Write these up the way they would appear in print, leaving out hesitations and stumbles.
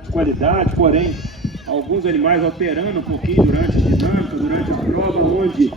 de qualidade, porém alguns animais alterando um pouquinho durante a dinâmica, durante a prova, onde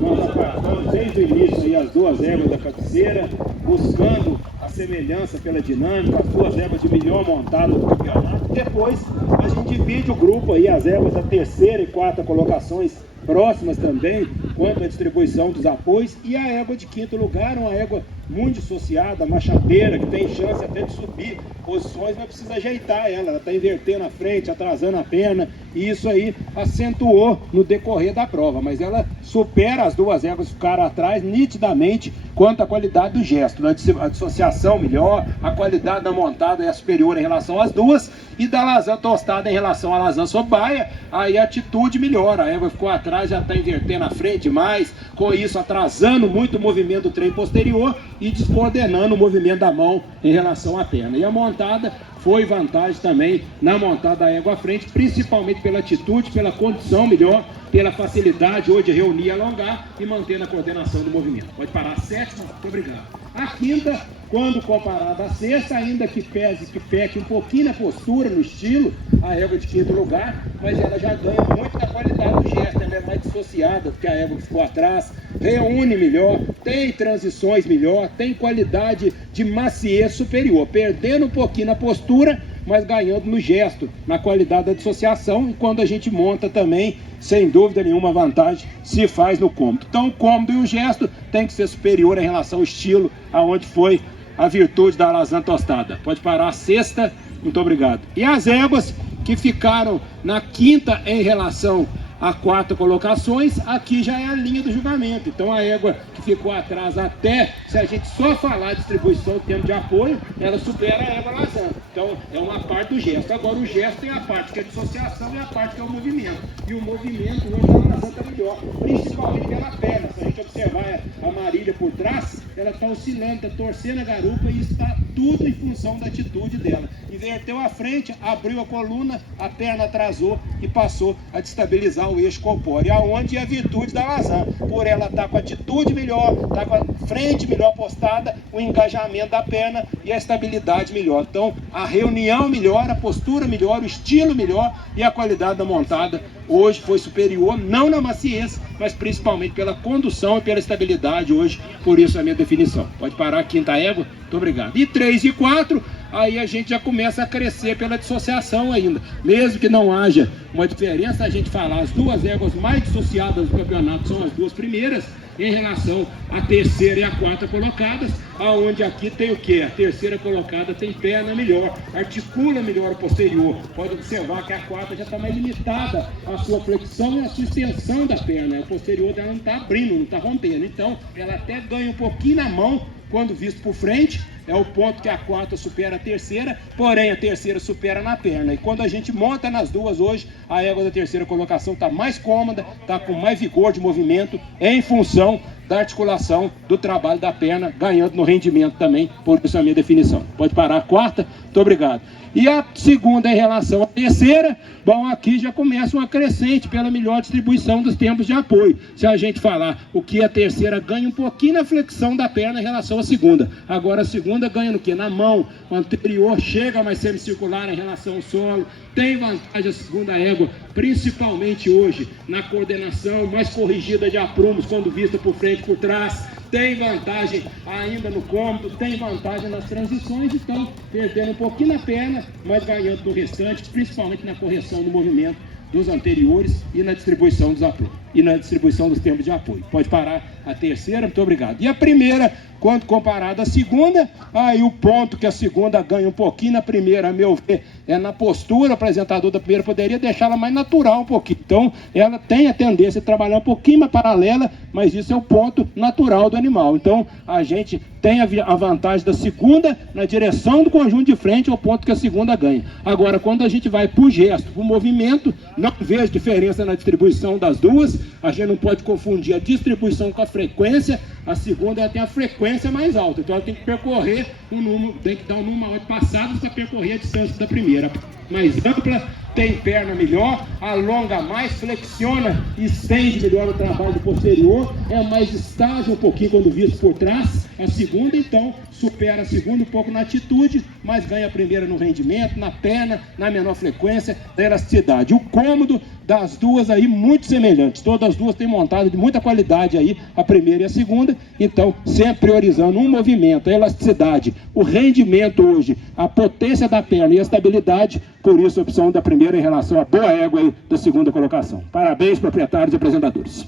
nós apartamos desde o início aí as duas éguas da cabeceira, buscando a semelhança pela dinâmica, as duas éguas de melhor montada do campeonato. Depois a gente divide o grupo aí, as éguas da terceira e quarta colocações próximas também, quanto à distribuição dos apoios, e a égua de quinto lugar, uma égua muito dissociada, machadeira, que tem chance até de subir posições, mas precisa ajeitar ela está invertendo a frente, atrasando a perna, e isso aí acentuou no decorrer da prova, mas ela supera as duas éguas que ficaram atrás nitidamente quanto à qualidade do gesto, a dissociação melhor, a qualidade da montada é superior em relação às duas, e da Lazan tostada em relação à Lazan Sobaia, aí a atitude melhora, a égua ficou atrás, já está invertendo a frente mais, com isso atrasando muito o movimento do trem posterior e descoordenando o movimento da mão em relação à perna. E a montada foi vantagem também na montada da égua à frente, principalmente pela atitude, pela condição melhor, pela facilidade hoje de reunir, alongar e manter a coordenação do movimento. Pode parar a sétima, muito obrigado. A quinta, quando comparada à sexta, ainda que pese, que peque um pouquinho na postura, no estilo, a égua de quinto lugar, mas ela já ganha muito na qualidade do gesto, ela é mais dissociada do que a égua que ficou atrás, reúne melhor, tem transições melhor, tem qualidade de maciez superior, perdendo um pouquinho na postura, mas ganhando no gesto, na qualidade da dissociação, e quando a gente monta também, sem dúvida nenhuma, vantagem se faz no cômodo. Então o cômodo e o gesto tem que ser superior em relação ao estilo, aonde foi a virtude da Lazan tostada. Pode parar a sexta, muito obrigado. E as éguas que ficaram na quinta em relação a quatro colocações, aqui já é a linha do julgamento. Então a égua que ficou atrás até, se a gente só falar distribuição em termos de apoio, ela supera a égua Lazan. Então é uma parte do gesto. Agora o gesto tem a parte que é dissociação e a parte que é o movimento. E o movimento hoje a Lazan está melhor, principalmente pela perna. Se a gente observar a Marília por trás, ela está oscilando, está torcendo a garupa, e isso está tudo em função da atitude dela. Inverteu a frente, abriu a coluna, a perna atrasou e passou a destabilizar o eixo corpóreo, aonde é a virtude da Lazan, por ela estar com a atitude melhor, estar com a frente melhor postada, o engajamento da perna e a estabilidade melhor. Então a reunião melhor, a postura melhor, o estilo melhor e a qualidade da montada hoje foi superior, não na maciez, mas principalmente pela condução e pela estabilidade hoje, por isso a minha definição. Pode parar a quinta égua, muito obrigado. E 3 e 4, aí a gente já começa a crescer pela dissociação ainda, mesmo que não haja uma diferença, a gente falar as duas éguas mais dissociadas do campeonato são as duas primeiras, em relação à terceira e à quarta colocadas, aonde aqui tem o que? A terceira colocada tem perna melhor, articula melhor o posterior. Pode observar que a quarta já está mais limitada a sua flexão e a sua extensão da perna. O posterior dela não está abrindo, não está rompendo. Então ela até ganha um pouquinho na mão quando visto por frente, é o ponto que a quarta supera a terceira, porém a terceira supera na perna. E quando a gente monta nas duas hoje, a égua da terceira colocação está mais cômoda, está com mais vigor de movimento, em função da articulação do trabalho da perna, ganhando no rendimento também, por isso a minha definição. Pode parar a quarta? Muito obrigado. E a segunda em relação à terceira, bom, aqui já começa uma crescente pela melhor distribuição dos tempos de apoio. Se a gente falar o que a terceira ganha um pouquinho na flexão da perna em relação à segunda. Agora a segunda ganha no que? Na mão. O anterior chega mais semicircular em relação ao solo. Tem vantagem a segunda égua, principalmente hoje, na coordenação mais corrigida de aprumos, quando vista por frente e por trás. Tem vantagem ainda no cômodo, tem vantagem nas transições, então perdendo um pouquinho na perna, mas ganhando no restante, principalmente na correção do movimento dos anteriores e na distribuição dos apoios, e na distribuição dos tempos de apoio. Pode parar a terceira, muito obrigado. E a primeira, quando comparada à segunda, aí o ponto que a segunda ganha um pouquinho na primeira, a meu ver, é na postura. O apresentador da primeira poderia deixá-la mais natural um pouquinho. Então, ela tem a tendência de trabalhar um pouquinho mais paralela, mas isso é o ponto natural do animal. Então, a gente tem a vantagem da segunda na direção do conjunto de frente, é o ponto que a segunda ganha. Agora, quando a gente vai para o gesto, para o movimento, não vejo diferença na distribuição das duas. A gente não pode confundir a distribuição com a frequência. A segunda ela tem a frequência mais alta, então ela tem que percorrer um número, tem que dar um número maior de passadas para percorrer a distância da primeira. Mais ampla, tem perna melhor, alonga mais, flexiona, estende melhor o trabalho do posterior, é mais estável um pouquinho quando visto por trás. A segunda, então, supera a segunda um pouco na atitude, mas ganha a primeira no rendimento, na perna, na menor frequência, na elasticidade. O cômodo das duas aí muito semelhantes, todas as duas têm montado de muita qualidade aí, a primeira e a segunda, então sempre priorizando um movimento, a elasticidade, o rendimento hoje, a potência da perna e a estabilidade, por isso a opção da primeira em relação à boa égua aí da segunda colocação. Parabéns, proprietários e apresentadores.